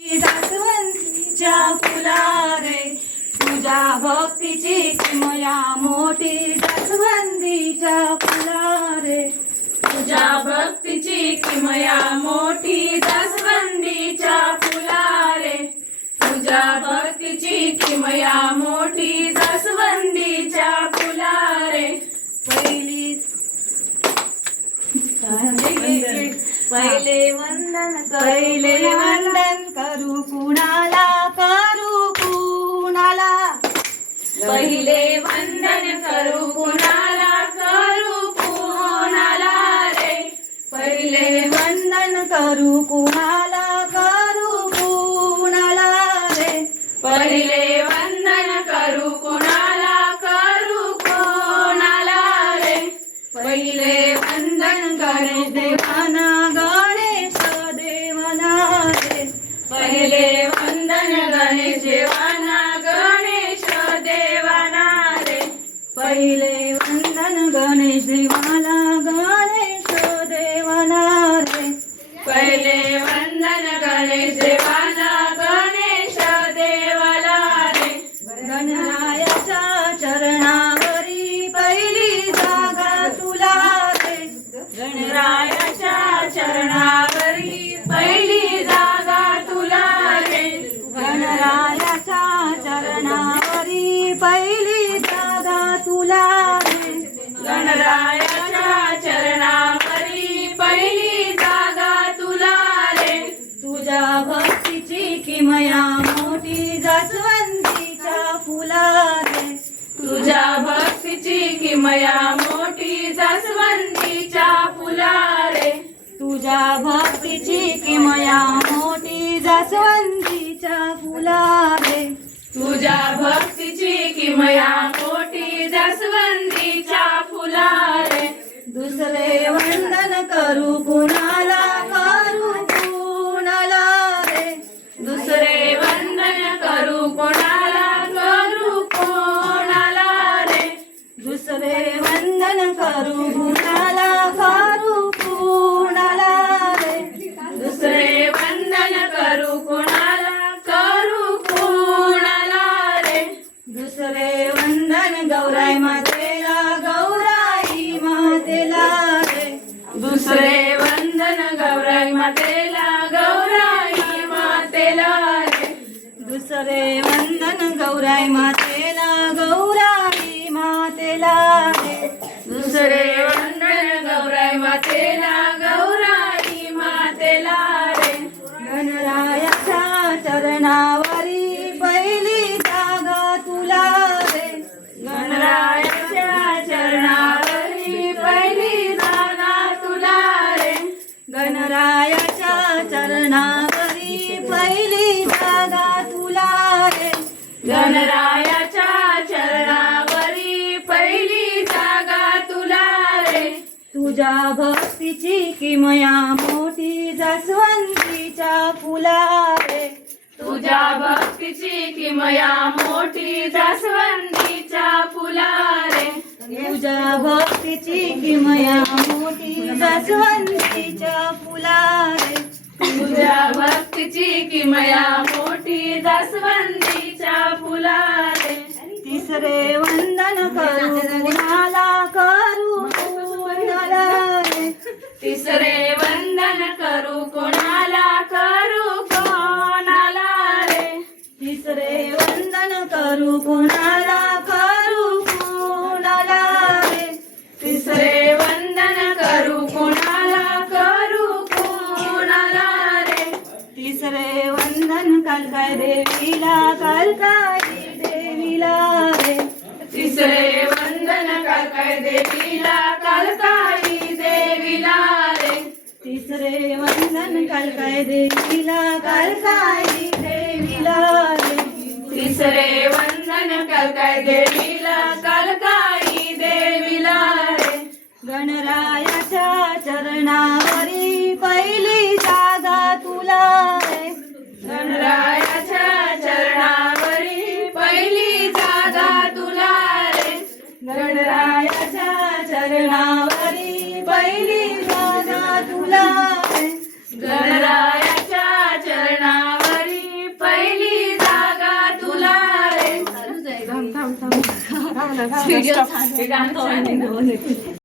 जास्वंदीच्या फुला रे तुझ्या भक्तीची किमया मोठी जास्वंदीच्या फुला रे तुझ्या भक्तीची किमया मोठी जास्वंदीच्या फुला रे तुझ्या भक्तीची किमया मोठी जास्वंदीच्या फुला रे पहिले वंदन करू कुणाला पहिले वंदन करू कुणाला रे पहिले वंदन करू कुणाला रे पहिले वंदन करू कुणाला रे पहिले वंदन गणेश देवाना रे पहिले वंदन गणेश देवाना रे पहिले वंदन गणेश देवाला रे पहिले वंदन गणेश देवाला रे गणरायाच्या चरणावरी पहिली जागा तुला रे गणरायाच्या चरणावरी पहिली जागा तुला रे गणरायाच्या चरणावरी पहिली जागा तुला रे गणरायाच्या चरणावरी पहिली जागा तुला रे तुझ्या भक्तीची किमया मोठी जास्वंदीच्या फुला रे तुझ्या भक्तीची किमया मोठी जास्वंदीच्या फुला रे तुझ्या भक्तीची किमया मोठी जास्वंदीच्या फुला रे तुझ्या भक्तीची किमया मोठी जास्वंदीच्या फुला रे दुसरे वंदन करू कुणाला रे दुसरे वंदन करू कोणाला रे दुसरे वंदन करू कुणाला रे दुसरे वंदन करू कोणाला रे दुसरे वंदन गौराई मातेला रे दुसरे वंदन गौराई मातेला रे दुसरे वंदन गौराई मातेला रे दुसरे वंदन गौराई मातेला रे गणरायाच्या चरणावरी पहिली जागा तुला रे गणरायाच्या चरणावरी पहिली जागा तुला रे गणरायाच्या चरणावरी पहिली जागा तुला रे गणरायाच्या चरणावरी पहिली जागा तुला रे तुझ्या भक्तीची किमया मोठी जास्वंदीच्या फुला रे तुझ्या भक्तीची किमया मोठी जास्वंदीच्या फुला रे तुझ्या भक्तीची किमया मोठी जास्वंदीच्या फुला रे तुझ्या भक्तीची किमया मोठी जास्वंदीच्या फुला रे तिसरे वंदन करू कुणाला रे तिसरे वंदन करू कोणाला रे तिसरे वंदन करू कुणाला रे तिसरे वंदन करू कोणाला रे तिसरे वंदन कलकाई देवीला रे तिसरे वंदन कालकाई देवीला रे तिसरे वंदन कलकाई देवीला रे तिसरे वंदन कालकाई देवीला रे गणरायाच्या चरणावरी पहिली जागा तुला रे गणरायाच्या चरणावरी पहिली जागा तुला रे गणरायाच्या चरणावरी पहिली जागा तुला रे गणरायाच्या चरणावरी व्हिडिओ हे गाणं छान आहे ना?